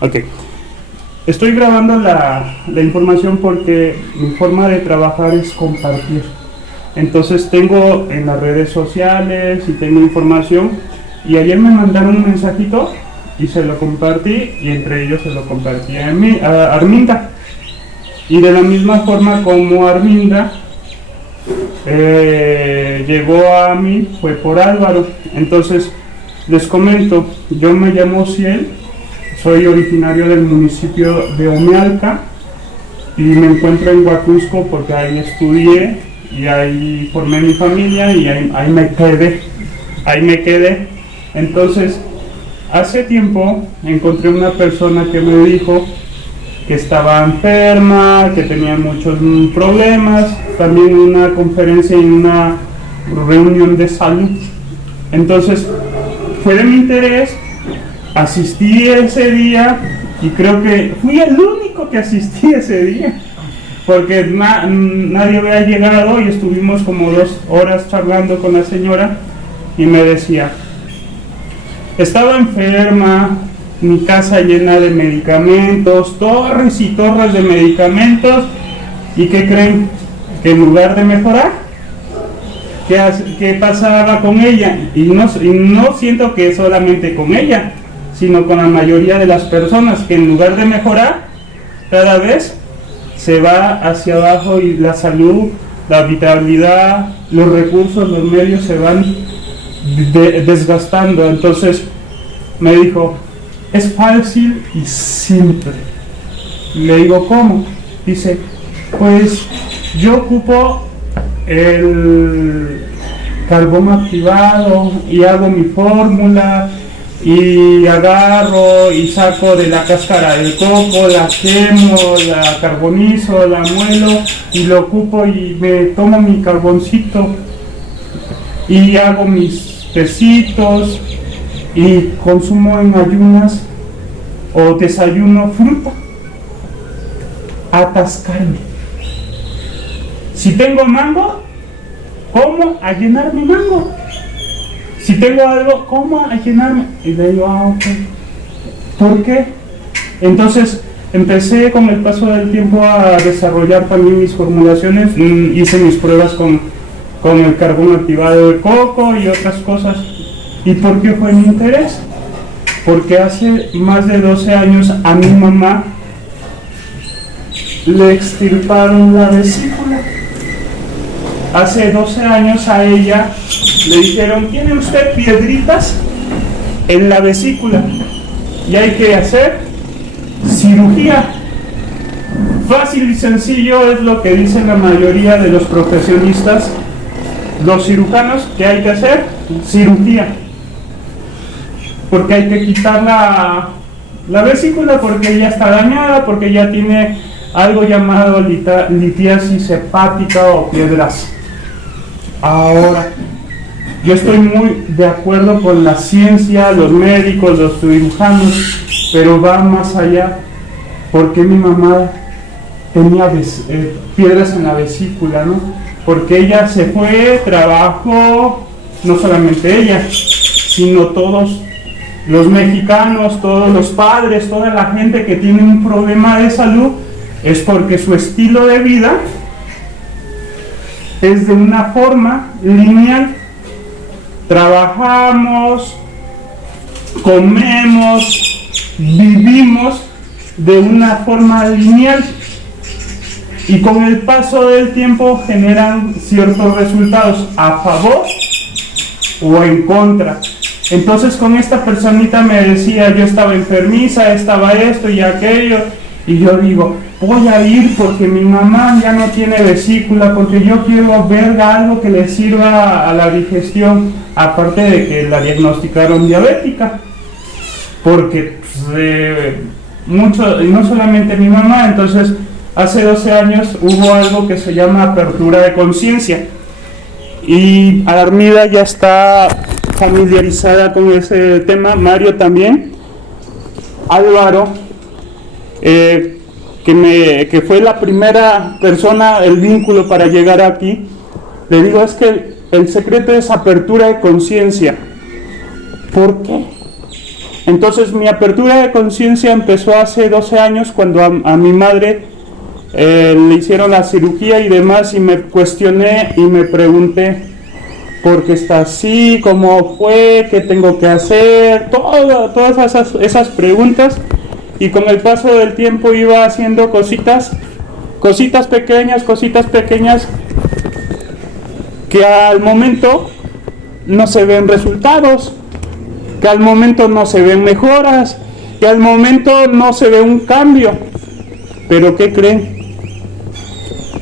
Ok. Estoy grabando la información porque mi forma de trabajar es compartir. Entonces tengo en las redes sociales y tengo información. Y ayer me mandaron un mensajito y se lo compartí, y entre ellos se lo compartí a Arminda. Y de la misma forma como Arminda llegó a mí, fue por Álvaro. Entonces les comento, yo me llamo Ciel, soy originario del municipio de Omealca y me encuentro en Huacusco porque ahí estudié y ahí formé mi familia y ahí me quedé. Entonces, hace tiempo encontré una persona que me dijo que estaba enferma, que tenía muchos problemas, también una conferencia y una reunión de salud. Entonces, fue de mi interés, asistí ese día y creo que fui el único que asistí ese día, porque nadie había llegado y estuvimos como 2 horas charlando con la señora y me decía, estaba enferma, mi casa llena de medicamentos, torres y torres de medicamentos, ¿y qué creen? Que en lugar de mejorar, ¿qué pasaba con ella? Y no siento que solamente con ella, sino con la mayoría de las personas, que en lugar de mejorar, cada vez se va hacia abajo y la salud, la vitalidad, los recursos, los medios se van desgastando. Entonces me dijo, es fácil y simple. Le digo, ¿cómo? Dice, pues yo ocupo el carbón activado y hago mi fórmula y agarro y saco de la cáscara del coco, la quemo, la carbonizo, la muelo y lo ocupo y me tomo mi carboncito y hago mis tecitos y consumo en ayunas o desayuno fruta, atascarme. Si tengo mango, como a llenar mi mango. Si tengo algo, como a llenarme. Y le digo, ok. ¿Por qué? Entonces empecé con el paso del tiempo a desarrollar también mis formulaciones. Hice mis pruebas con el carbón activado de coco y otras cosas. ¿Y por qué fue mi interés? Porque hace más de 12 años a mi mamá le extirparon la vesícula. Hace 12 años a ella le dijeron, tiene usted piedritas en la vesícula y hay que hacer cirugía. Fácil y sencillo es lo que dicen la mayoría de los profesionistas, los cirujanos, que hay que hacer cirugía. Porque hay que quitar la vesícula porque ya está dañada, porque ya tiene algo llamado litiasis hepática o piedras. Ahora, yo estoy muy de acuerdo con la ciencia, los médicos, los cirujanos, pero va más allá. Porque mi mamá tenía piedras en la vesícula, ¿no? Porque ella se fue, trabajó, no solamente ella, sino todos los mexicanos, todos los padres, toda la gente que tiene un problema de salud, es porque su estilo de vida es de una forma lineal. Trabajamos, comemos, vivimos de una forma lineal y con el paso del tiempo generan ciertos resultados a favor o en contra. Entonces con esta personita me decía, yo estaba enfermiza, estaba esto y aquello, y yo digo, voy a ir porque mi mamá ya no tiene vesícula, porque yo quiero ver algo que le sirva a la digestión, aparte de que la diagnosticaron diabética, porque mucho, y no solamente mi mamá. Entonces hace 12 años hubo algo que se llama apertura de conciencia, y Armida ya está familiarizada con ese tema, Mario también, Álvaro, que fue la primera persona, el vínculo para llegar aquí. Le digo, es que el secreto es apertura de conciencia. ¿Por qué? Entonces mi apertura de conciencia empezó hace 12 años cuando a mi madre le hicieron la cirugía y demás, y me cuestioné y me pregunté por qué está así, cómo fue, qué tengo que hacer, todas esas preguntas, y con el paso del tiempo iba haciendo cositas pequeñas, que al momento no se ven resultados, que al momento no se ven mejoras, que al momento no se ve un cambio. Pero ¿qué creen?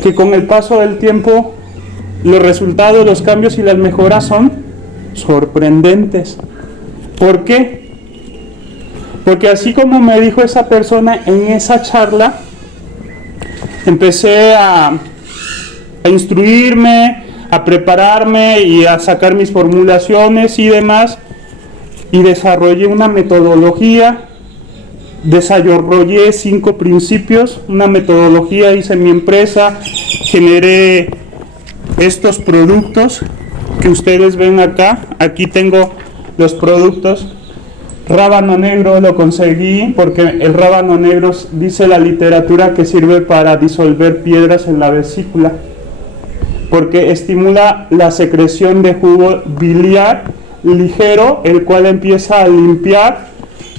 Que con el paso del tiempo los resultados, los cambios y las mejoras son sorprendentes. ¿Por qué? Porque así como me dijo esa persona en esa charla, empecé a instruirme, a prepararme y a sacar mis formulaciones y demás, y desarrollé una metodología, desarrollé 5 principios, una metodología, hice mi empresa, generé estos productos que ustedes ven acá. Aquí tengo los productos. Rábano negro lo conseguí porque el rábano negro, dice la literatura, que sirve para disolver piedras en la vesícula, porque estimula la secreción de jugo biliar ligero, el cual empieza a limpiar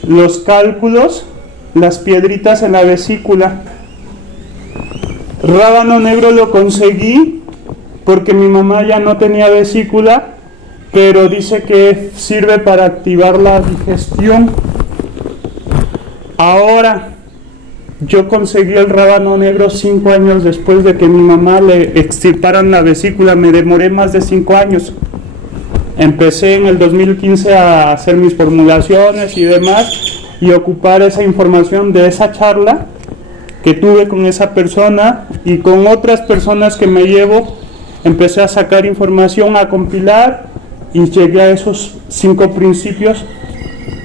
los cálculos, las piedritas en la vesícula. Rábano negro lo conseguí porque mi mamá ya no tenía vesícula, pero dice que sirve para activar la digestión. Ahora, yo conseguí el rábano negro 5 años después de que mi mamá le extirparan la vesícula. Me demoré más de 5 años. Empecé en el 2015 a hacer mis formulaciones y demás, y ocupar esa información de esa charla que tuve con esa persona y con otras personas que me llevo. Empecé a sacar información, a compilar, y llegué a esos 5 principios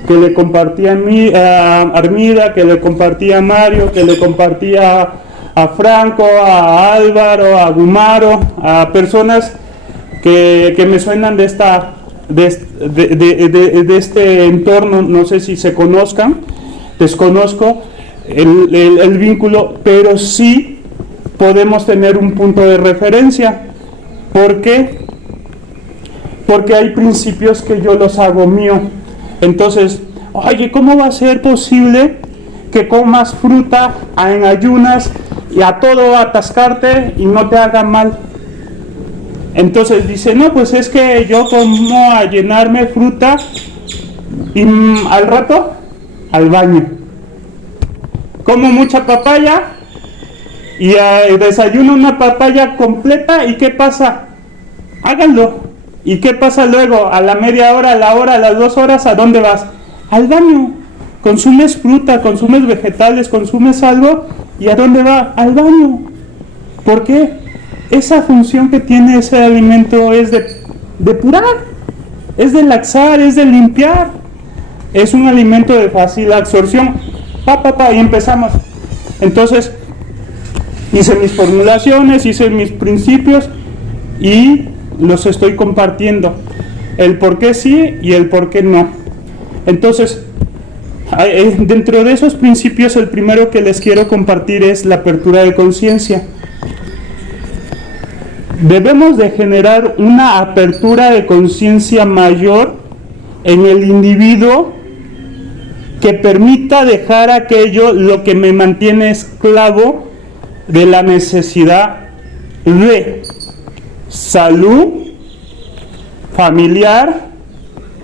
que le compartí a Armida, que le compartí a Mario, que le compartí a Franco, a Álvaro, a Gumaro, a personas que me suenan de este entorno. No sé si se conozcan, desconozco el vínculo, pero sí podemos tener un punto de referencia. ¿Por qué? Porque hay principios que yo los hago mío. Entonces, oye, ¿cómo va a ser posible que comas fruta en ayunas y a todo atascarte y no te haga mal? Entonces dice, no, pues es que yo como a llenarme fruta y al rato al baño. Como mucha papaya y desayuno una papaya completa, ¿y qué pasa? Háganlo. ¿Y qué pasa luego? A la media hora, a la hora, a las 2 horas, ¿a dónde vas? Al baño. Consumes fruta, consumes vegetales, consumes algo, ¿y a dónde va? Al baño. ¿Por qué? Esa función que tiene ese alimento es de depurar, es de laxar, es de limpiar. Es un alimento de fácil absorción. Y empezamos. Entonces, hice mis formulaciones, hice mis principios y los estoy compartiendo. El por qué sí y el por qué no. Entonces, dentro de esos principios, el primero que les quiero compartir es la apertura de conciencia. Debemos de generar una apertura de conciencia mayor en el individuo, que permita dejar aquello lo que me mantiene esclavo de la necesidad de salud familiar,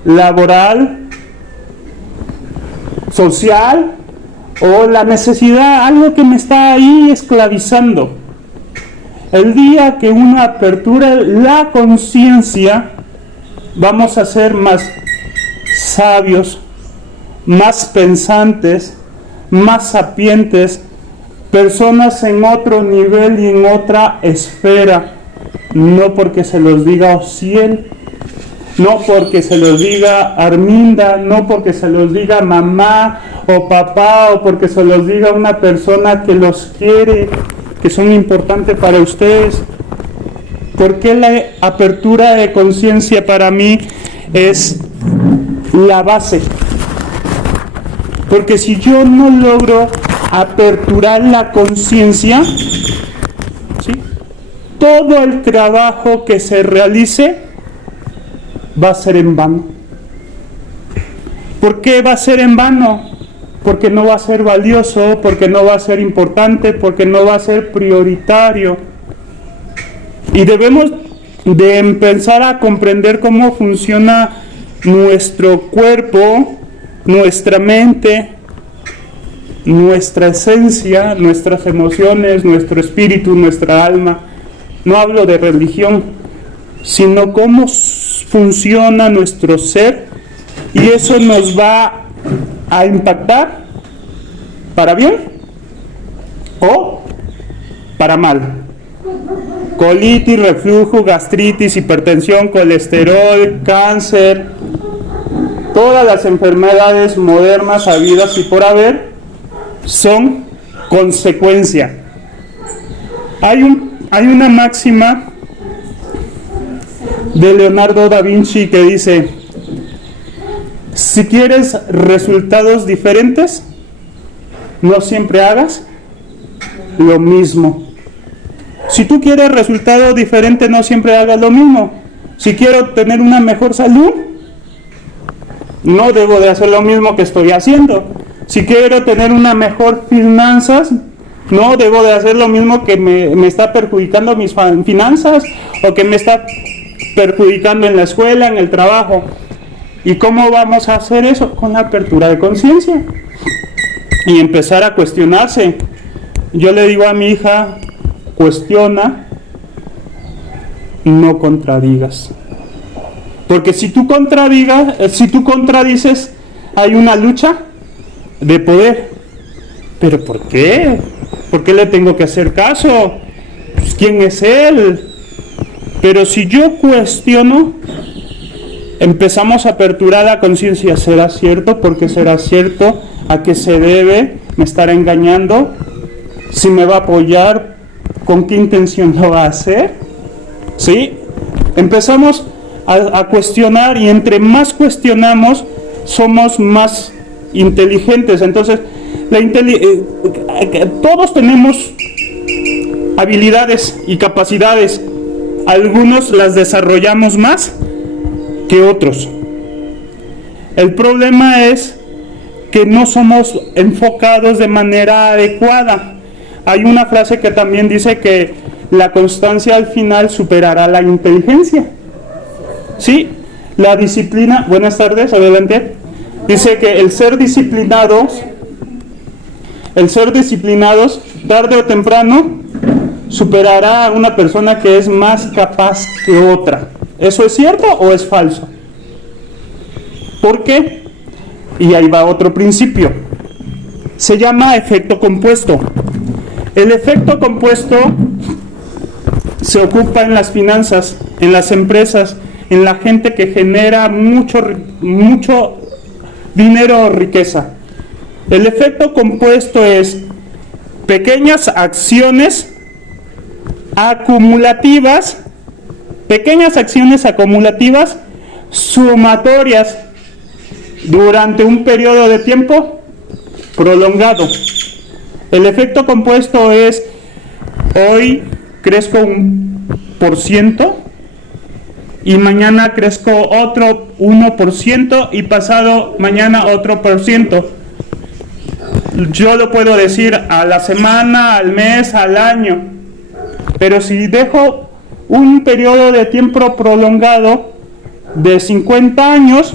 laboral, social, o la necesidad, algo que me está ahí esclavizando. El día que una apertura la conciencia, vamos a ser más sabios, más pensantes, más sapientes, personas en otro nivel y en otra esfera. No porque se los diga Ociel, no porque se los diga Arminda, no porque se los diga mamá o papá, o porque se los diga una persona que los quiere, que son importantes para ustedes. Porque la apertura de conciencia para mí es la base. Porque si yo no logro aperturar la conciencia, ¿sí?, todo el trabajo que se realice va a ser en vano. ¿Por qué va a ser en vano? Porque no va a ser valioso, porque no va a ser importante, porque no va a ser prioritario. Y debemos de empezar a comprender cómo funciona nuestro cuerpo, nuestra mente, nuestra esencia, nuestras emociones, nuestro espíritu, nuestra alma. No hablo de religión, sino cómo funciona nuestro ser, y eso nos va a impactar para bien o para mal. Colitis, reflujo, gastritis, hipertensión, colesterol, cáncer, todas las enfermedades modernas habidas y por haber son consecuencia. Hay una máxima de Leonardo da Vinci que dice: si quieres resultados diferentes, no siempre hagas lo mismo. Si tú quieres resultados diferentes, no siempre hagas lo mismo. Si quiero tener una mejor salud, no debo de hacer lo mismo que estoy haciendo. Si quiero tener una mejor finanzas, no debo de hacer lo mismo que me está perjudicando mis finanzas, o que me está perjudicando en la escuela, en el trabajo. ¿Y cómo vamos a hacer eso? Con la apertura de conciencia y empezar a cuestionarse. Yo le digo a mi hija: cuestiona, no contradigas. Porque si tú contradices, hay una lucha de poder. ¿Pero por qué? ¿Por qué le tengo que hacer caso? Pues, ¿quién es él? Pero si yo cuestiono, empezamos a aperturar la conciencia. ¿Será cierto? ¿Por qué será cierto? ¿A qué se debe? ¿Me estará engañando? ¿Si me va a apoyar? ¿Con qué intención lo va a hacer? ¿Sí? Empezamos a cuestionar, y entre más cuestionamos, somos más inteligentes. Entonces, todos tenemos habilidades y capacidades. Algunos las desarrollamos más que otros. El problema es que no somos enfocados de manera adecuada. Hay una frase que también dice que la constancia al final superará la inteligencia. Sí, la disciplina. Buenas tardes, adelante. Dice que el ser disciplinados, tarde o temprano, superará a una persona que es más capaz que otra. ¿Eso es cierto o es falso? ¿Por qué? Y ahí va otro principio. Se llama efecto compuesto. El efecto compuesto se ocupa en las finanzas, en las empresas, en la gente que genera mucho dinero o riqueza. El efecto compuesto es pequeñas acciones acumulativas, sumatorias durante un periodo de tiempo prolongado. El efecto compuesto es: hoy crezco 1% y mañana crezco otro 1% y pasado mañana otro %. Yo lo puedo decir a la semana, al mes, al año. Pero si dejo un periodo de tiempo prolongado de 50 años,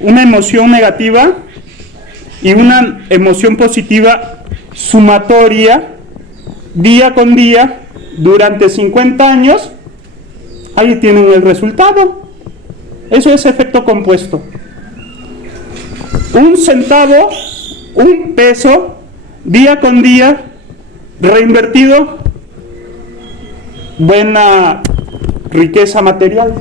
una emoción negativa y una emoción positiva sumatoria, día con día, durante 50 años, ahí tienen el resultado. Eso es efecto compuesto. Un centavo, un peso, día con día, reinvertido, buena riqueza material.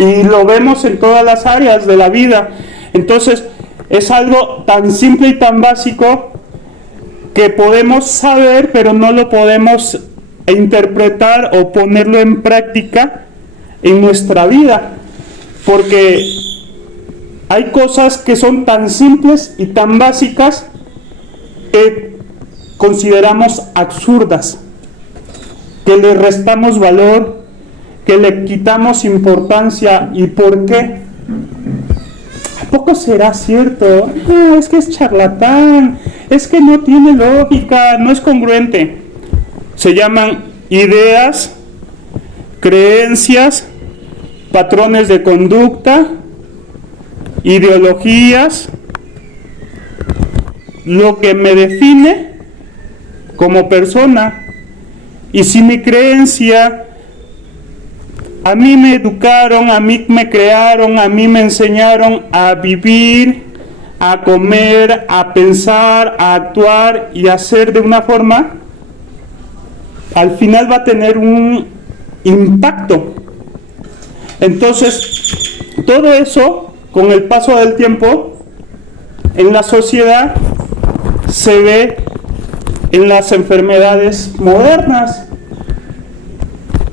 Y lo vemos en todas las áreas de la vida. Entonces, es algo tan simple y tan básico que podemos saber, pero no lo podemos interpretar o ponerlo en práctica en nuestra vida. porque hay cosas que son tan simples y tan básicas que consideramos absurdas, que le restamos valor, que le quitamos importancia. ¿Y por qué? ¿A poco será cierto? No, es que es charlatán, es que no tiene lógica, no es congruente. Se llaman ideas, creencias, patrones de conducta, ideologías, lo que me define como persona. Y si mi creencia, a mí me educaron, a mí me crearon, a mí me enseñaron a vivir, a comer, a pensar, a actuar y a hacer de una forma, al final va a tener un impacto. Entonces, todo eso, con el paso del tiempo, en la sociedad se ve en las enfermedades modernas.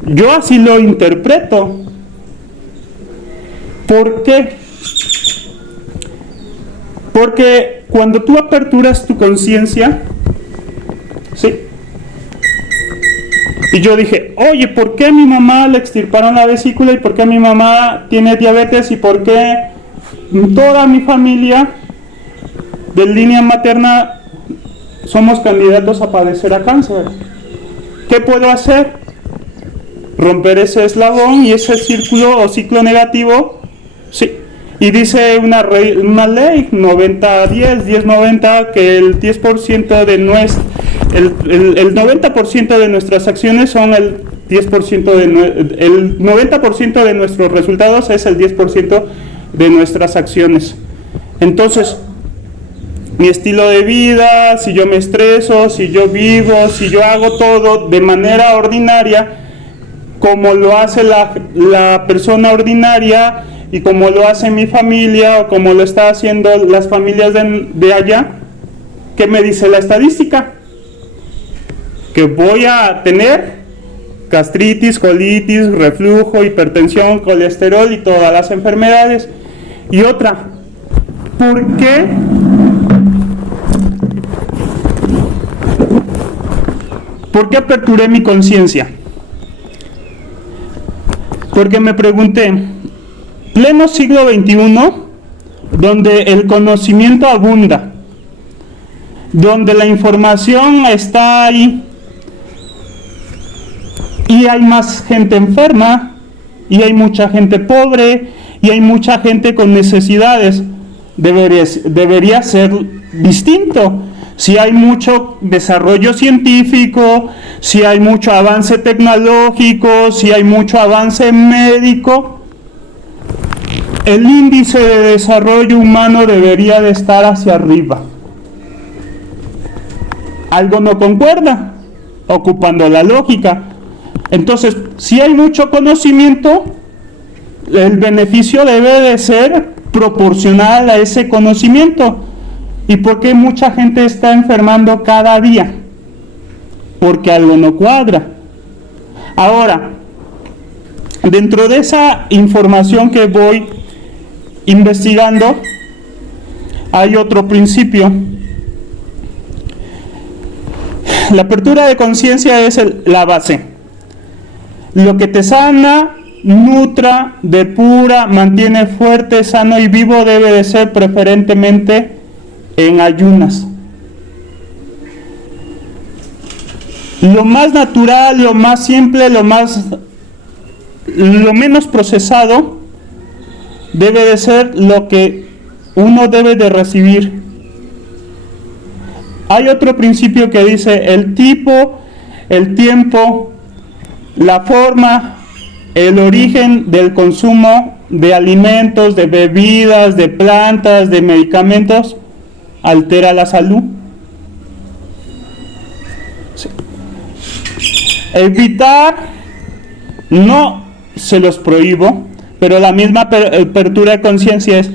Yo así lo interpreto. ¿Por qué? Porque cuando tú aperturas tu conciencia, ¿sí? Y yo dije, oye, ¿por qué a mi mamá le extirparon la vesícula? ¿Y por qué mi mamá tiene diabetes? ¿Y por qué toda mi familia de línea materna somos candidatos a padecer a cáncer? ¿Qué puedo hacer? Romper ese eslabón y ese círculo o ciclo negativo, sí. Y dice una ley 90-10, 10-90, que el 10% de el 90% de nuestras acciones son el 10% el 90% de nuestros resultados es el 10% de nuestras acciones. Entonces, mi estilo de vida, si yo me estreso, si yo vivo, si yo hago todo de manera ordinaria, como lo hace la persona ordinaria y como lo hace mi familia o como lo está haciendo las familias de allá, ¿qué me dice la estadística? Que voy a tener gastritis, colitis, reflujo, hipertensión, colesterol y todas las enfermedades. Y otra, ¿por qué? ¿Por qué aperturé mi conciencia? Porque me pregunté, pleno siglo XXI, donde el conocimiento abunda, donde la información está ahí, y hay más gente enferma, y hay mucha gente pobre, y hay mucha gente con necesidades, debería ser distinto. Si hay mucho desarrollo científico, si hay mucho avance tecnológico, si hay mucho avance médico, el índice de desarrollo humano debería de estar hacia arriba. Algo no concuerda, ocupando la lógica. Entonces, si hay mucho conocimiento, el beneficio debe de ser proporcional a ese conocimiento. ¿Y por qué mucha gente está enfermando cada día? Porque algo no cuadra. Ahora, dentro de esa información que voy investigando, hay otro principio. La apertura de conciencia es la base. Lo que te sana, nutra, depura, mantiene fuerte, sano y vivo debe de ser preferentemente en ayunas. Lo más natural, lo más simple, lo menos procesado debe de ser lo que uno debe de recibir. Hay otro principio que dice el tipo, el tiempo, la forma, el origen del consumo de alimentos, de bebidas, de plantas, de medicamentos altera la salud. Sí. Evitar, no se los prohíbo, pero la misma apertura de conciencia es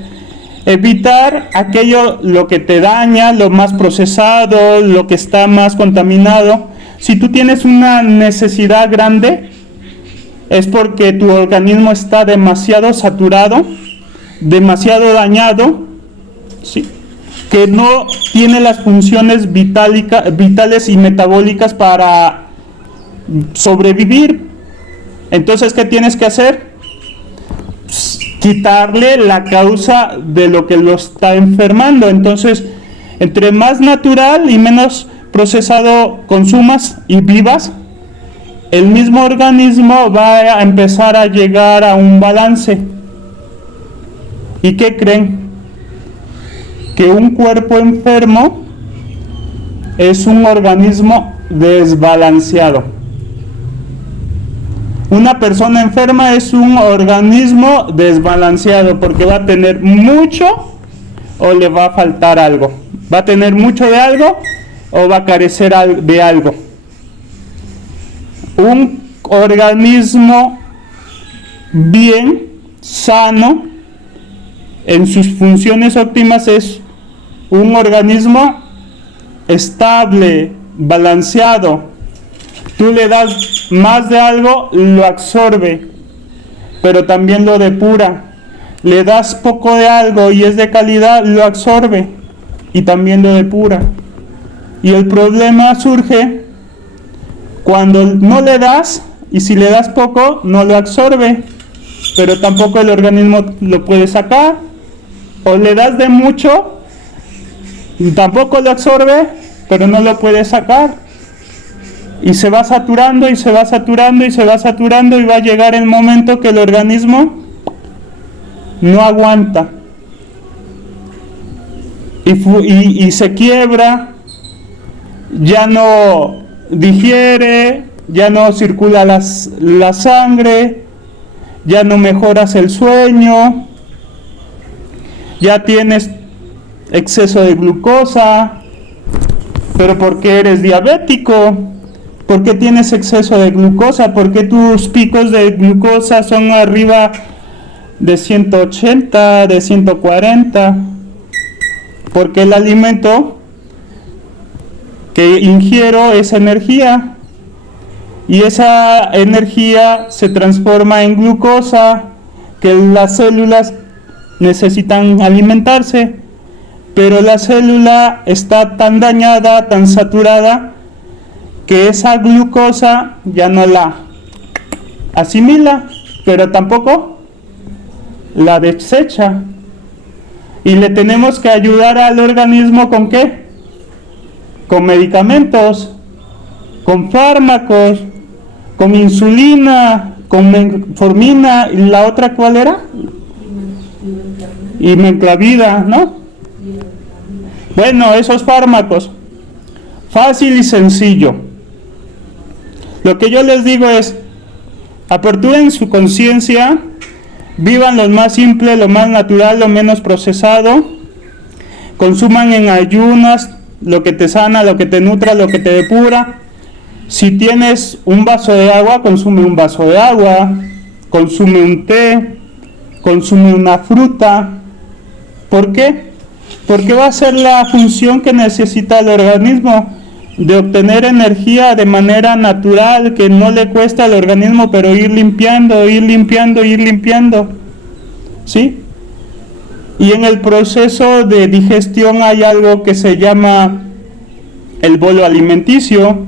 evitar aquello, lo que te daña, lo más procesado, lo que está más contaminado. Si tú tienes una necesidad grande, es porque tu organismo está demasiado saturado, demasiado dañado, ¿sí?, que no tiene las funciones vitales y metabólicas para sobrevivir. Entonces, ¿qué tienes que hacer? Pues, quitarle la causa de lo que lo está enfermando. Entonces, entre más natural y menos procesado consumas y vivas, el mismo organismo va a empezar a llegar a un balance. ¿Y qué creen? Que un cuerpo enfermo es un organismo desbalanceado. Una persona enferma es un organismo desbalanceado porque va a tener mucho o le va a faltar algo. Va a tener mucho de algo o va a carecer de algo. Un organismo bien, sano, en sus funciones óptimas es un organismo estable, balanceado. Tú le das más de algo, lo absorbe, pero también lo depura. Le das poco de algo y es de calidad, lo absorbe y también lo depura. Y el problema surge cuando no le das, y si le das poco, no lo absorbe, pero tampoco el organismo lo puede sacar. O le das de mucho, y tampoco lo absorbe, pero no lo puede sacar. Y se va saturando, y se va saturando, y se va saturando, y va a llegar el momento que el organismo no aguanta. Y se quiebra, ya no digiere, ya no circula la sangre, ya no mejoras el sueño, ya tienes exceso de glucosa. Pero ¿por qué eres diabético? ¿Por qué tienes exceso de glucosa? ¿Por qué tus picos de glucosa son arriba de 180, de 140? Porque el alimento que ingiero es energía, y esa energía se transforma en glucosa, que las células necesitan alimentarse, pero la célula está tan dañada, tan saturada, que esa glucosa ya no la asimila, pero tampoco la desecha. Y le tenemos que ayudar al organismo ¿con qué? Con medicamentos, con fármacos, con insulina, con metformina. ¿Y la otra cuál era? Y menclavida, ¿no? Bueno, esos fármacos, fácil y sencillo. Lo que yo les digo es, aperturen su conciencia, vivan lo más simple, lo más natural, lo menos procesado, consuman en ayunas lo que te sana, lo que te nutra, lo que te depura. Si tienes un vaso de agua, consume un vaso de agua, consume un té, consume una fruta. ¿Por qué? Porque va a ser la función que necesita el organismo, de obtener energía de manera natural, que no le cuesta al organismo, pero ir limpiando, ¿sí? Y en el proceso de digestión hay algo que se llama el bolo alimenticio,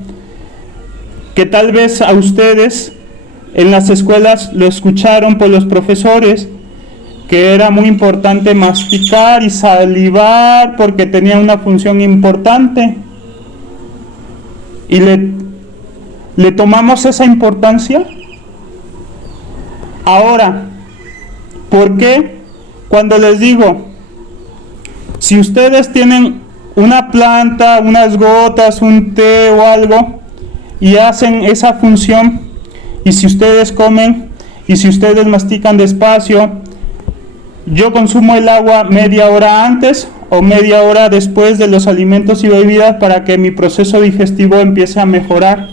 que tal vez a ustedes en las escuelas lo escucharon por los profesores, que era muy importante masticar y salivar porque tenía una función importante. Y le tomamos esa importancia. Ahora, ¿por qué? Cuando les digo, si ustedes tienen una planta, unas gotas, un té o algo, y hacen esa función, y si ustedes comen, y si ustedes mastican despacio, yo consumo el agua media hora antes o media hora después de los alimentos y bebidas para que mi proceso digestivo empiece a mejorar.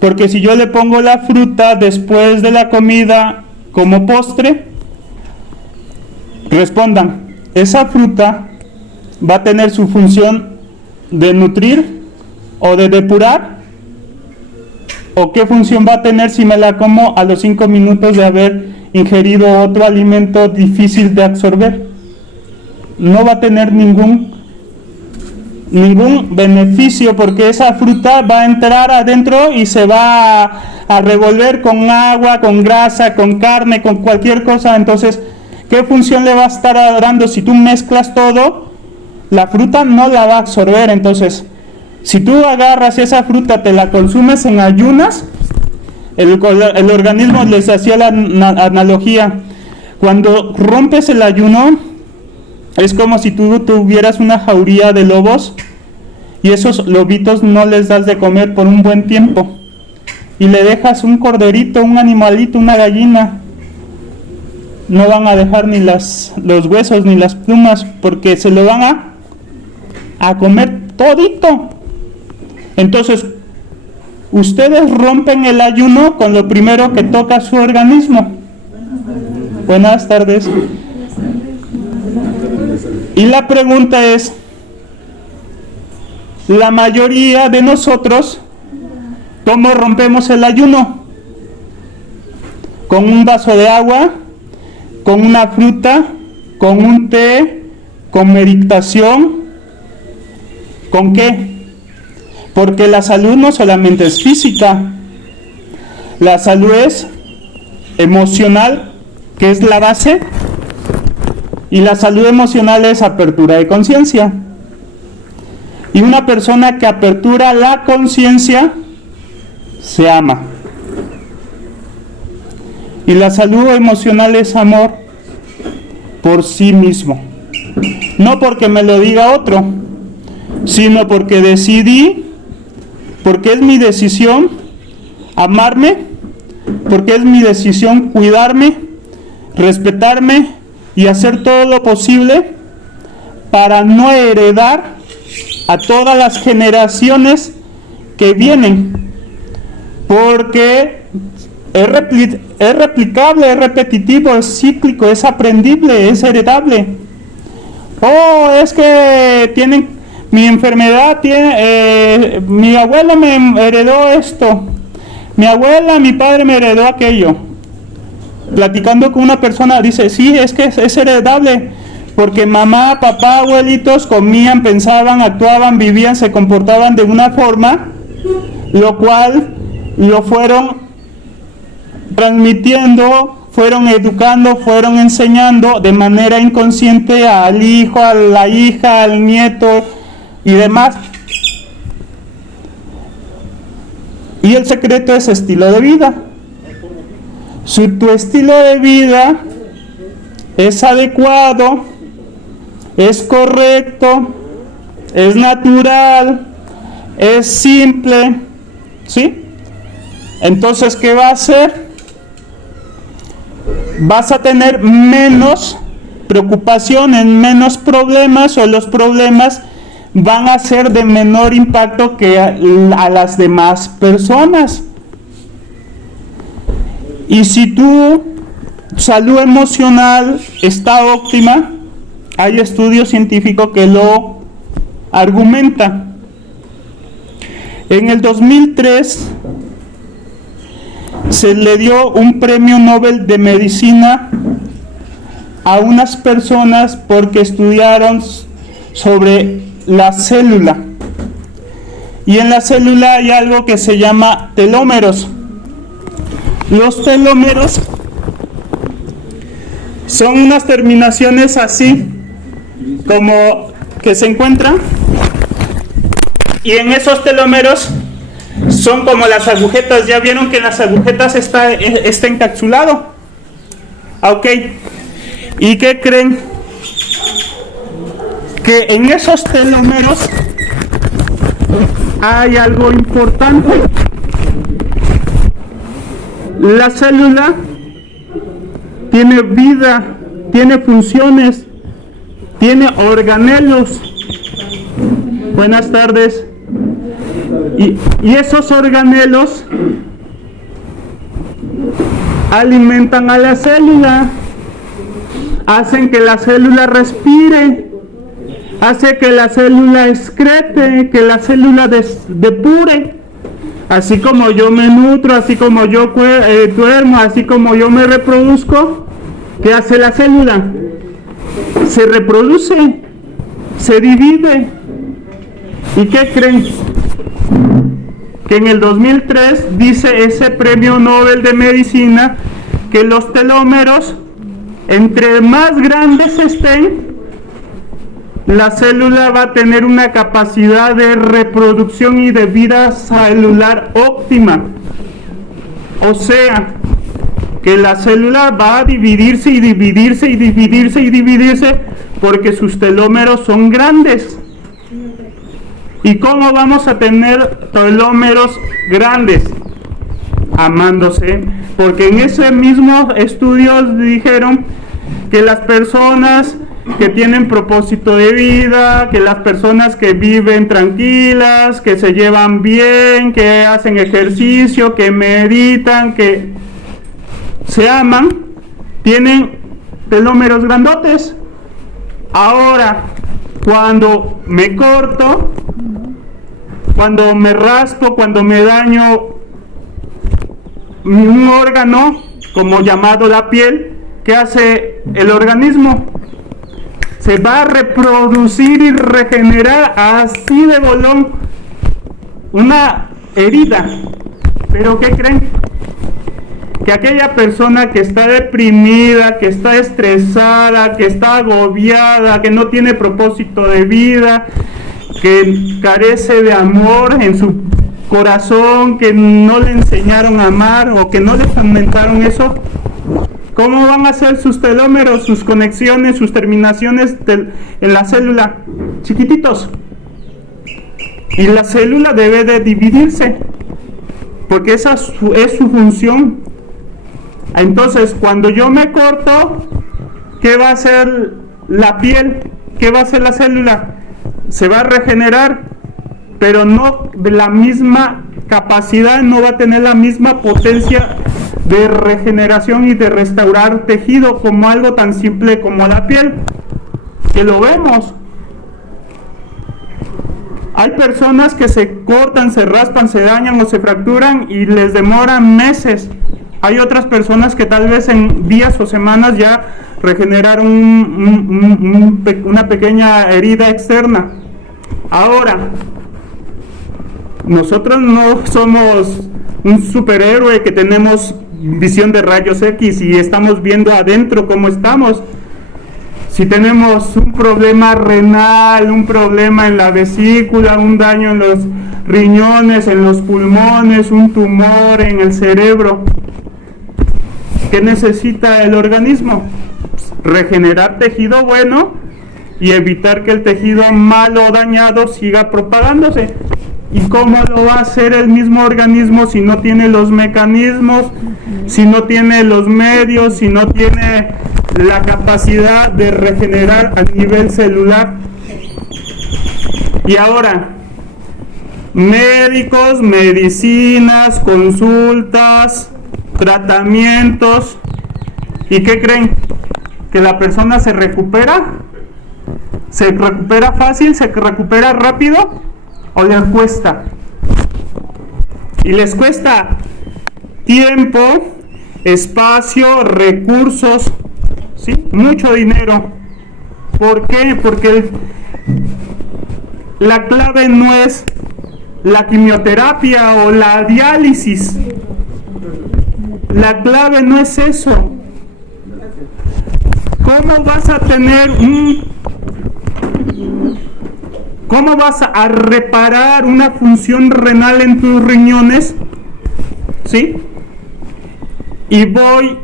Porque si yo le pongo la fruta después de la comida como postre, respondan, esa fruta va a tener su función de nutrir o de depurar ¿O qué función va a tener si me la como a los 5 minutos de haber ingerido otro alimento difícil de absorber? No va a tener ningún beneficio, porque esa fruta va a entrar adentro y se va a revolver con agua, con grasa, con carne, con cualquier cosa. Entonces, ¿qué función le va a estar dando? Si tú mezclas todo, la fruta no la va a absorber. Entonces, si tú agarras esa fruta, te la consumes en ayunas, el organismo, les hacía la analogía, cuando rompes el ayuno, es como si tú tuvieras una jauría de lobos y esos lobitos no les das de comer por un buen tiempo y le dejas un corderito, un animalito, una gallina. No van a dejar ni los huesos ni las plumas, porque se lo van a comer todito. Entonces, ustedes rompen el ayuno con lo primero que toca su organismo. Buenas tardes. Y la pregunta es, la mayoría de nosotros, ¿cómo rompemos el ayuno? ¿Con un vaso de agua? ¿Con una fruta? ¿Con un té? ¿Con meditación? ¿Con qué? Porque la salud no solamente es física, la salud es emocional, que es la base, y la salud emocional es apertura de conciencia. Y una persona que apertura la conciencia se ama. Y la salud emocional es amor por sí mismo. No porque me lo diga otro, sino porque decidí, porque es mi decisión amarme, porque es mi decisión cuidarme, respetarme y hacer todo lo posible para no heredar a todas las generaciones que vienen, porque es replicable, es repetitivo, es cíclico, es aprendible, es heredable. Oh, es que tienen mi enfermedad, mi abuelo me heredó esto, mi abuela, mi padre me heredó aquello. Platicando con una persona, dice, sí, es que es heredable, porque mamá, papá, abuelitos comían, pensaban, actuaban, vivían, se comportaban de una forma, lo cual lo fueron transmitiendo, fueron educando, fueron enseñando de manera inconsciente al hijo, a la hija, al nieto y demás. Y el secreto es estilo de vida. Si tu estilo de vida es adecuado, es correcto, es natural, es simple, ¿sí? Entonces, ¿qué va a hacer? Vas a tener menos preocupaciones, menos problemas, o los problemas van a ser de menor impacto que a las demás personas. Y si tu salud emocional está óptima, hay estudios científicos que lo argumentan. En el 2003 se le dio un premio Nobel de Medicina a unas personas porque estudiaron sobre la célula. Y en la célula hay algo que se llama telómeros. Los telómeros son unas terminaciones así, como que se encuentran, y en esos telómeros son como las agujetas. Ya vieron que en las agujetas está encapsulado. Ok. ¿Y qué creen? Que en esos telómeros hay algo importante. La célula tiene vida, tiene funciones, tiene organelos. Buenas tardes. Y esos organelos alimentan a la célula, hacen que la célula respire, hace que la célula excrete, que la célula depure. Así como yo me nutro, así como yo duermo, así como yo me reproduzco, ¿qué hace la célula? Se reproduce, se divide. ¿Y qué creen? Que en el 2003 dice ese premio Nobel de Medicina que los telómeros, entre más grandes estén, la célula va a tener una capacidad de reproducción y de vida celular óptima. O sea, que la célula va a dividirse y dividirse y dividirse y dividirse porque sus telómeros son grandes. ¿Y cómo vamos a tener telómeros grandes? Amándose, porque en ese mismo estudio dijeron que las personas que tienen propósito de vida, que las personas que viven tranquilas, que se llevan bien, que hacen ejercicio, que meditan, que se aman, tienen telómeros grandotes. Ahora, cuando me corto, cuando me raspo, cuando me daño un órgano, como llamado la piel, ¿qué hace el organismo? Se va a reproducir y regenerar así de bolón una herida. ¿Pero qué creen? Que aquella persona que está deprimida, que está estresada, que está agobiada, que no tiene propósito de vida, que carece de amor en su corazón, que no le enseñaron a amar o que no le fomentaron eso, ¿cómo van a ser sus telómeros, sus conexiones, sus terminaciones en la célula? Chiquititos. Y la célula debe de dividirse, porque esa es su función. Entonces, cuando yo me corto, ¿qué va a hacer la piel? ¿Qué va a hacer la célula? Se va a regenerar, pero no de la misma capacidad, no va a tener la misma potencia de regeneración y de restaurar tejido como algo tan simple como la piel, que lo vemos. Hay personas que se cortan, se raspan, se dañan o se fracturan y les demoran meses. Hay otras personas que tal vez en días o semanas ya regeneraron una pequeña herida externa. Ahora, nosotros no somos un superhéroe que tenemos visión de rayos X y estamos viendo adentro cómo estamos. Si tenemos un problema renal, un problema en la vesícula, un daño en los riñones, en los pulmones, un tumor en el cerebro, ¿qué necesita el organismo? Regenerar tejido bueno y evitar que el tejido malo o dañado siga propagándose. ¿Y cómo lo va a hacer el mismo organismo si no tiene los mecanismos, si no tiene los medios, si no tiene la capacidad de regenerar a nivel celular? Y ahora, médicos, medicinas, consultas, tratamientos. ¿Y qué creen? ¿Que la persona se recupera? ¿Se recupera fácil? ¿Se recupera rápido? ¿O les cuesta? Y les cuesta tiempo, espacio, recursos, ¿sí? Mucho dinero. ¿Por qué? Porque la clave no es la quimioterapia o la diálisis. La clave no es eso. ¿Cómo vas a tener ¿Cómo vas a reparar una función renal en tus riñones? ¿Sí? Y voy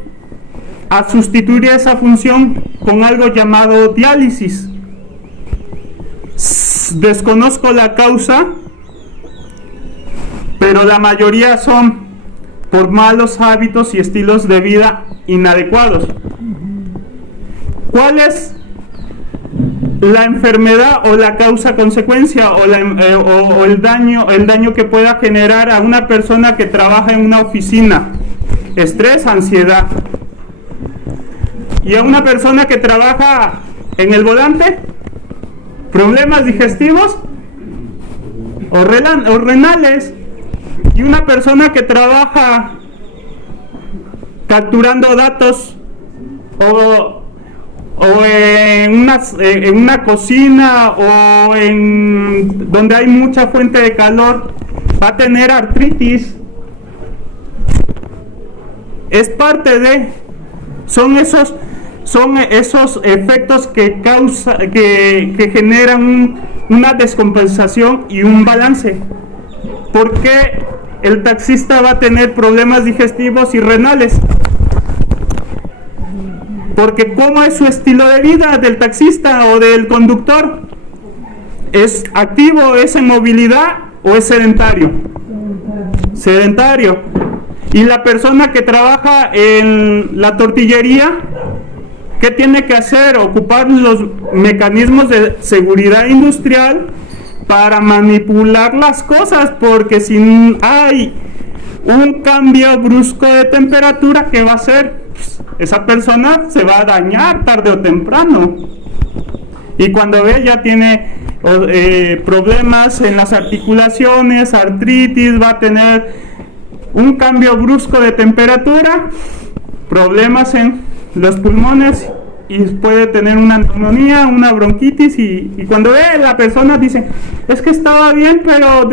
a sustituir esa función con algo llamado diálisis. Desconozco la causa, pero la mayoría son por malos hábitos y estilos de vida inadecuados. ¿Cuál es la enfermedad o la causa-consecuencia o el daño que pueda generar a una persona que trabaja en una oficina? Estrés, ansiedad. Y a una persona que trabaja en el volante, problemas digestivos o renales. Y una persona que trabaja capturando datos o en una cocina o en donde hay mucha fuente de calor, va a tener artritis. Es parte de, son esos efectos que generan una descompensación y un balance. ¿Por qué el taxista va a tener problemas digestivos y renales? Porque ¿cómo es su estilo de vida del taxista o del conductor? ¿Es activo, es en movilidad o es sedentario? Sedentario. Y la persona que trabaja en la tortillería, ¿qué tiene que hacer? Ocupar los mecanismos de seguridad industrial para manipular las cosas, porque si hay un cambio brusco de temperatura, ¿qué va a hacer? Esa persona se va a dañar tarde o temprano. Y cuando ve, ya tiene problemas en las articulaciones, artritis, va a tener un cambio brusco de temperatura, problemas en los pulmones y puede tener una neumonía, una bronquitis. Y cuando ve, la persona dice, es que estaba bien, pero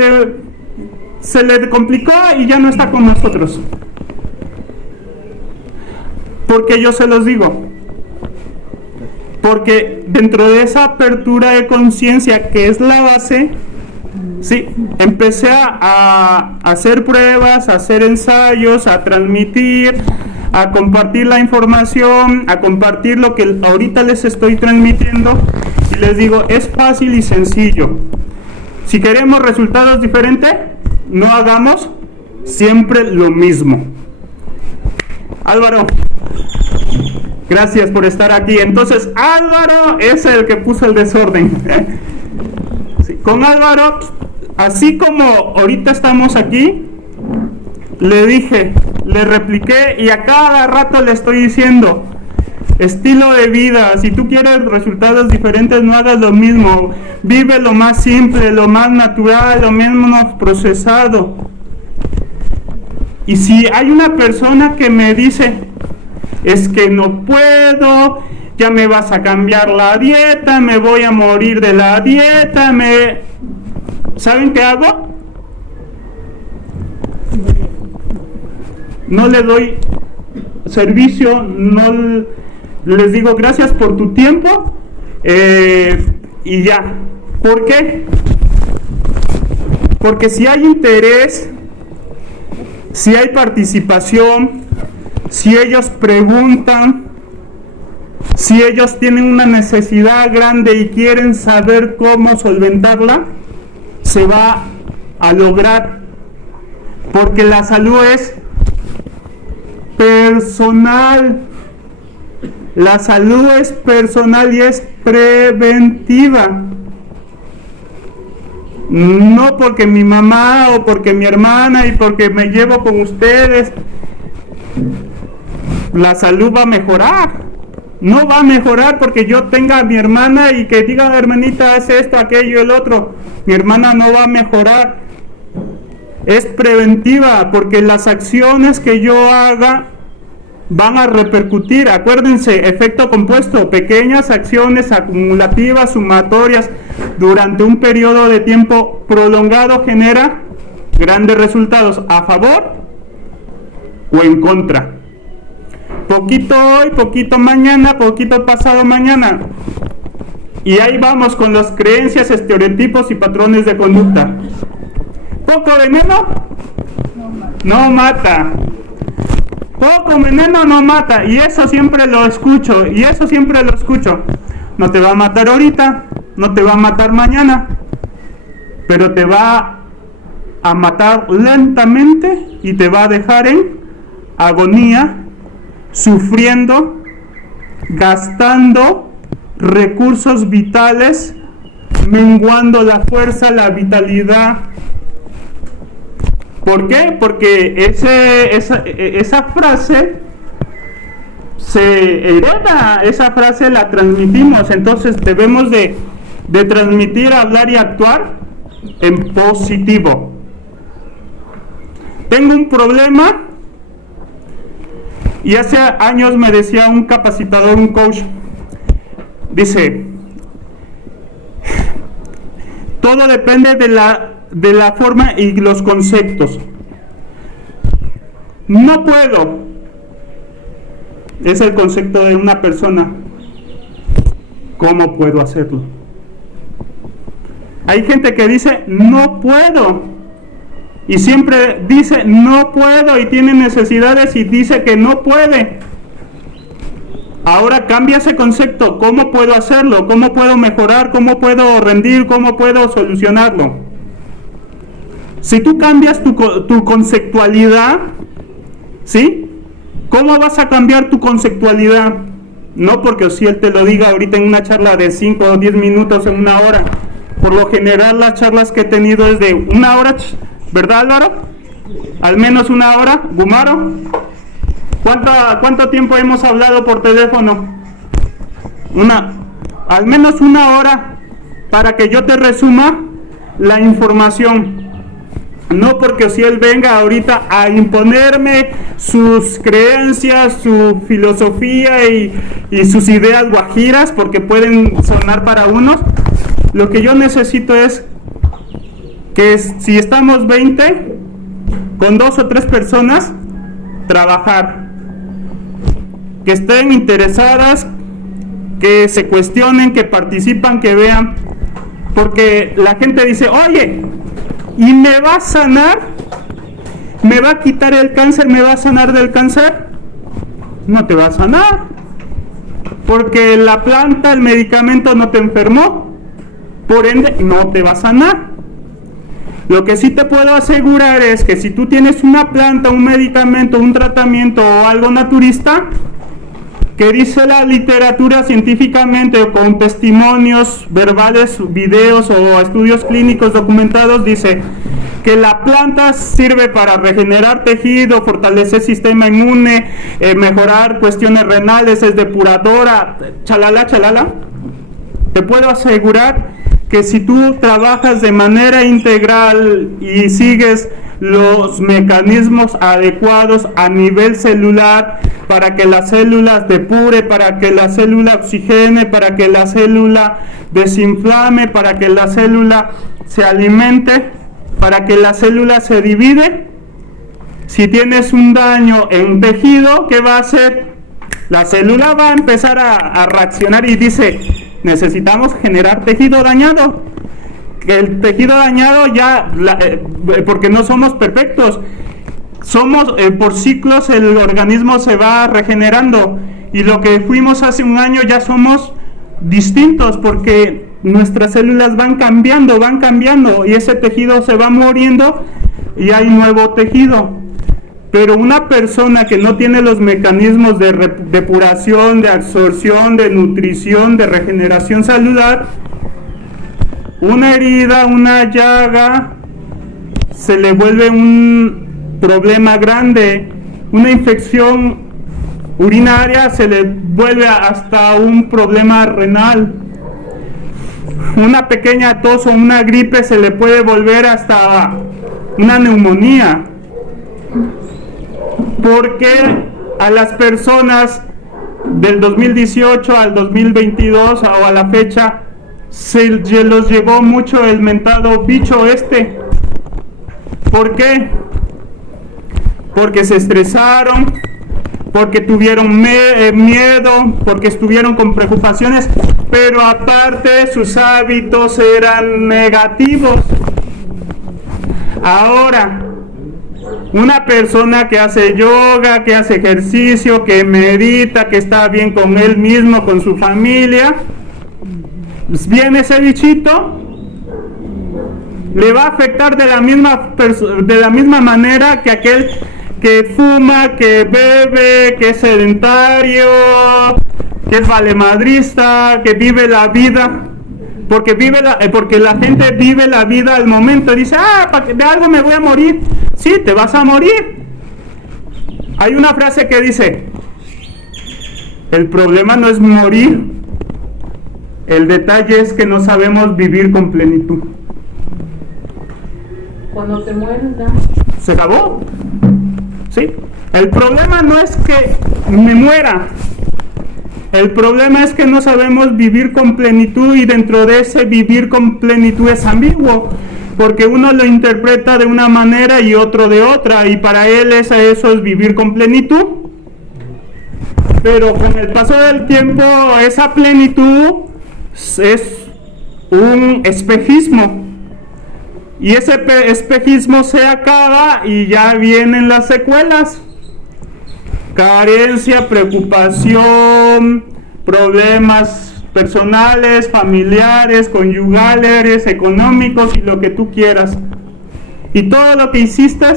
se le complicó y ya no está con nosotros. Porque yo se los digo, porque dentro de esa apertura de conciencia que es la base, sí, empecé a hacer pruebas, a hacer ensayos, a transmitir, a compartir la información, a compartir lo que ahorita les estoy transmitiendo, y les digo, es fácil y sencillo. Si queremos resultados diferentes, no hagamos siempre lo mismo. Álvaro, gracias por estar aquí. Entonces, Álvaro es el que puso el desorden. Sí, con Álvaro, así como ahorita estamos aquí, le dije, le repliqué y a cada rato le estoy diciendo, estilo de vida, si tú quieres resultados diferentes, no hagas lo mismo, vive lo más simple, lo más natural, lo menos procesado. Y si hay una persona que me dice, es que no puedo, ya me vas a cambiar la dieta, me voy a morir de la dieta, ¿saben qué hago? No le doy servicio, no les digo gracias por tu tiempo y ya. ¿Por qué? Porque si hay interés, si hay participación, si ellos preguntan, si ellos tienen una necesidad grande y quieren saber cómo solventarla, se va a lograr, porque la salud es personal. La salud es personal y es preventiva. No porque mi mamá o porque mi hermana y porque me llevo con ustedes, la salud va a mejorar. No va a mejorar porque yo tenga a mi hermana y que diga, hermanita, haz esto, aquello, el otro. Mi hermana no va a mejorar. Es preventiva porque las acciones que yo haga van a repercutir. Acuérdense, efecto compuesto, pequeñas acciones acumulativas, sumatorias, durante un periodo de tiempo prolongado genera grandes resultados a favor o en contra. Poquito hoy, poquito mañana, poquito pasado mañana. Y ahí vamos con las creencias, estereotipos y patrones de conducta. Poco veneno no mata. Poco veneno no mata. Y eso siempre lo escucho. No te va a matar ahorita, no te va a matar mañana, pero te va a matar lentamente y te va a dejar en agonía, sufriendo, gastando recursos vitales, menguando la fuerza, la vitalidad. ¿Por qué? Porque esa frase se hereda, esa frase la transmitimos. Entonces debemos de transmitir, hablar y actuar en positivo. tengo un problema. Y hace años me decía un capacitador, un coach, dice, todo depende de la forma y los conceptos. No puedo, es el concepto de una persona. ¿Cómo puedo hacerlo? Hay gente que dice, no puedo. Y siempre dice, no puedo, y tiene necesidades y dice que no puede. Ahora cambia ese concepto. ¿Cómo puedo hacerlo? ¿Cómo puedo mejorar? ¿Cómo puedo rendir? ¿Cómo puedo solucionarlo? Si tú cambias tu conceptualidad, ¿sí? ¿Cómo vas a cambiar tu conceptualidad? No porque si él te lo diga ahorita en una charla de 5 o 10 minutos, en una hora. Por lo general las charlas que he tenido es de una hora, ¿verdad, Álvaro? Al menos una hora. ¿Gumaro? ¿Cuánto tiempo hemos hablado por teléfono? Al menos una hora para que yo te resuma la información. No porque si él venga ahorita a imponerme sus creencias, su filosofía y sus ideas guajiras, porque pueden sonar para unos. Lo que yo necesito es que si estamos 20, con 2 o 3 personas, trabajar. Que estén interesadas, que se cuestionen, que participan, que vean. Porque la gente dice, oye, ¿y me va a sanar? ¿Me va a quitar el cáncer? ¿Me va a sanar del cáncer? No te va a sanar. Porque la planta, el medicamento no te enfermó. Por ende, no te va a sanar. Lo que sí te puedo asegurar es que si tú tienes una planta, un medicamento, un tratamiento o algo naturista, que dice la literatura científicamente o con testimonios verbales, videos o estudios clínicos documentados, dice que la planta sirve para regenerar tejido, fortalecer sistema inmune, mejorar cuestiones renales, es depuradora, chalala. Te puedo asegurar que si tú trabajas de manera integral y sigues los mecanismos adecuados a nivel celular para que la célula depure, para que la célula oxigene, para que la célula desinflame, para que la célula se alimente, para que la célula se divide. Si tienes un daño en tejido, ¿qué va a hacer? La célula va a empezar a reaccionar y dice, necesitamos generar tejido dañado. Que el tejido dañado porque no somos perfectos, somos por ciclos, el organismo se va regenerando, y lo que fuimos hace un año ya somos distintos porque nuestras células van cambiando y ese tejido se va muriendo y hay nuevo tejido. Pero una persona que no tiene los mecanismos de depuración, de absorción, de nutrición, de regeneración celular, una herida, una llaga, se le vuelve un problema grande. Una infección urinaria se le vuelve hasta un problema renal. Una pequeña tos o una gripe se le puede volver hasta una neumonía. Porque a las personas del 2018 al 2022 o a la fecha se los llevó mucho el mentado bicho este. ¿Por qué? Porque se estresaron, porque tuvieron miedo, porque estuvieron con preocupaciones, pero aparte sus hábitos eran negativos. Ahora, una persona que hace yoga, que hace ejercicio, que medita, que está bien con él mismo, con su familia, viene ese bichito, le va a afectar de la misma manera que aquel que fuma, que bebe, que es sedentario, que es valemadrista, que vive la vida, porque la gente vive la vida al momento, dice, de algo me voy a morir. Sí, te vas a morir. Hay una frase que dice, el problema no es morir, el detalle es que no sabemos vivir con plenitud. Cuando te mueres, ¿no? ¿Se acabó? ¿sí? El problema no es que me muera. El problema es que no sabemos vivir con plenitud, y dentro de ese vivir con plenitud es ambiguo, porque uno lo interpreta de una manera y otro de otra, y para él eso es vivir con plenitud. Pero con el paso del tiempo esa plenitud es un espejismo, y ese espejismo se acaba y ya vienen las secuelas: carencia, preocupación, problemas personales, familiares, conyugales, económicos y lo que tú quieras. Y todo lo que hiciste,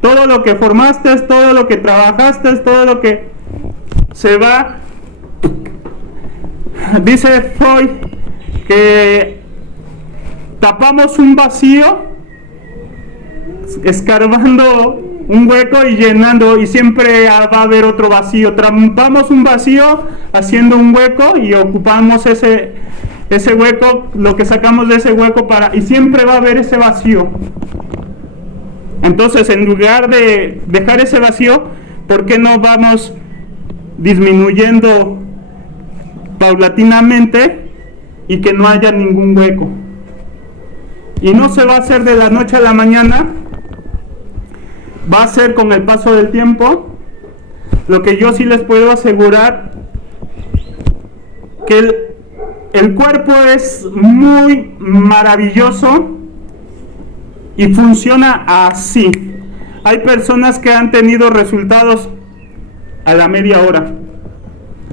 todo lo que formaste, todo lo que trabajaste, todo lo que se va. Dice Freud que tapamos un vacío escarbando un hueco y llenando, y siempre va a haber otro vacío. Trampamos un vacío haciendo un hueco y ocupamos ese hueco, lo que sacamos de ese hueco y siempre va a haber ese vacío. Entonces, en lugar de dejar ese vacío, ¿por qué no vamos disminuyendo paulatinamente y que no haya ningún hueco? Y no se va a hacer de la noche a la mañana, va a ser con el paso del tiempo. Lo que yo sí les puedo asegurar, que el cuerpo es muy maravilloso y funciona así. Hay personas que han tenido resultados a la media hora.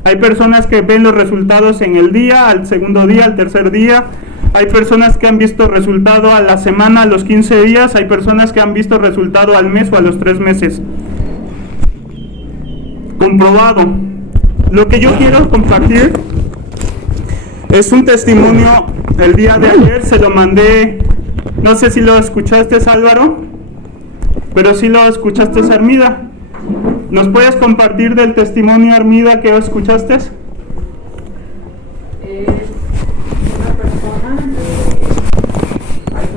Hay personas que ven los resultados en el día, al segundo día, al tercer día. Hay personas que han visto resultado a la semana, a los 15 días. Hay personas que han visto resultado al mes o a los 3 meses. Comprobado. Lo que yo quiero compartir es un testimonio. El día de ayer se lo mandé, no sé si lo escuchaste, Álvaro, pero si lo escuchaste, Armida. ¿Nos puedes compartir del testimonio, Armida, que escuchaste?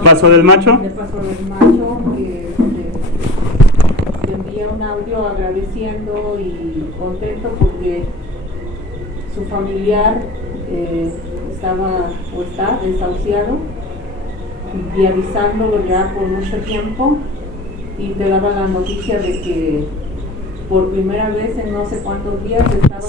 Paso del Macho. De Paso del Macho, que envía un audio agradeciendo y contento porque su familiar estaba o está desahuciado, y avisándolo ya por mucho tiempo, y te daba la noticia de que por primera vez en no sé cuántos días estaba